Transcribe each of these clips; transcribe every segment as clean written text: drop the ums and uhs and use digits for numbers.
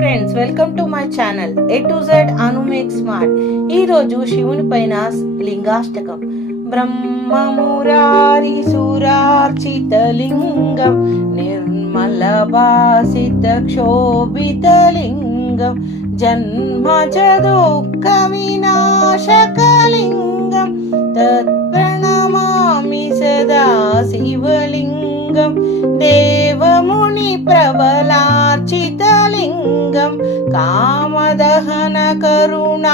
Friends, welcome to my channel A to Z Anu make smart. ఈరోజు శివుని పైన లింగాష్టకం. బ్రహ్మ మురారి సురార్చిత లింగం, నిర్మల భాసిత క్షోభిత లింగం, జన్మజ దుఃఖ వినాశకలింగం, తత్ప్రణమామి సదా శివలింగం, దేవముని ప్రబలార్చితలింగం, కామదహన కరుణాకరలింగం,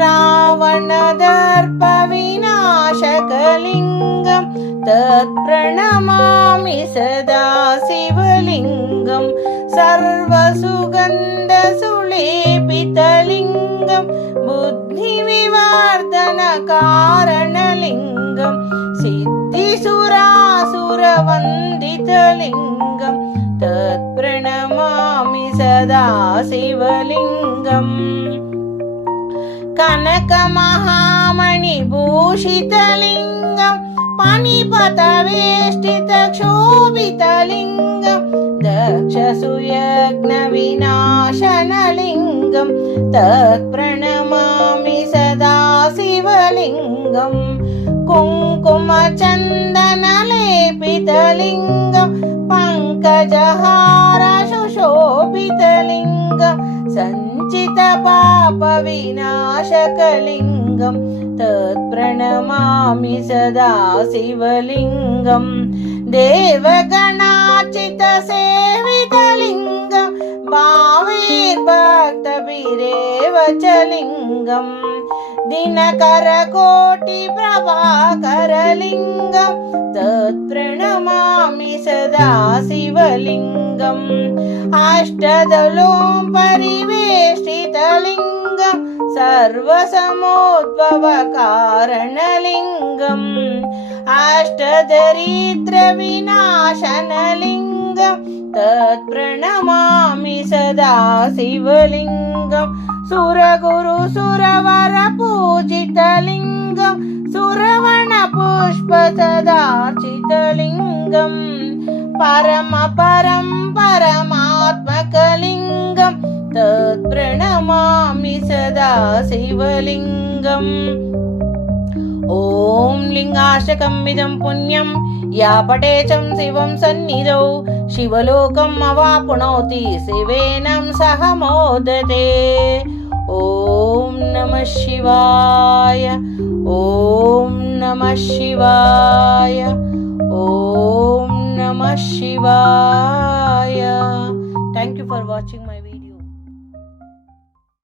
రావణదర్ప వినాశకలింగం, తత్ప్రణమామి సదా శివలింగం, సర్వసుగంధ సులేపితలింగం, బుద్ధి వివర్ధన కారణలింగం, సిద్ధిసురాసురవందితలింగం, తత్ప్రణమామి సదా శివలింగం, కనక మహామణి భూషితలింగం, పనిపత వేష్టిత క్షోభితలింగం, దక్ష సుయజ్ఞ వినాశనలింగం, తత్ప్రణమామి సదా శివలింగం, కుంకుమ చందన లేపితలింగం, పంకజహార సుశోభితలింగం, సంచిత పాప వినాశకలింగం, తత్ప్రణమామి సదా శివలింగం, దేవగణార్చిత సేవితలింగం, భావైర్భక్త బిరేవచలింగం, దినకర కోటి ప్రభాకరలింగం, తత్ప్రణమామి సదా శివలింగం, అష్టదలోం పరివేష్టితలింగం, సర్వసమోద్భవ కారణలింగం, అష్టదరిద్ర వినాశనలింగం, తత్ప్రణమామి సదా శివలింగం, సురగురు సురవర పూజితలింగం, సురవణ పుష్ప సదార్చితలింగం, పరమ పరం పరమాత్మకలింగం, తత్ప్రణమామి సదా శివలింగం. ఓం లింగాష్టకం ఇదం పుణ్యం యా పఠేచం శివం సన్నిధౌ శివలోకం అవాప్నోతి శివేనం సహ మోదతే. ఓం నమః శివాయ, ఓం నమః శివాయ, ఓం నమః శివాయ. Thank you for watching my video.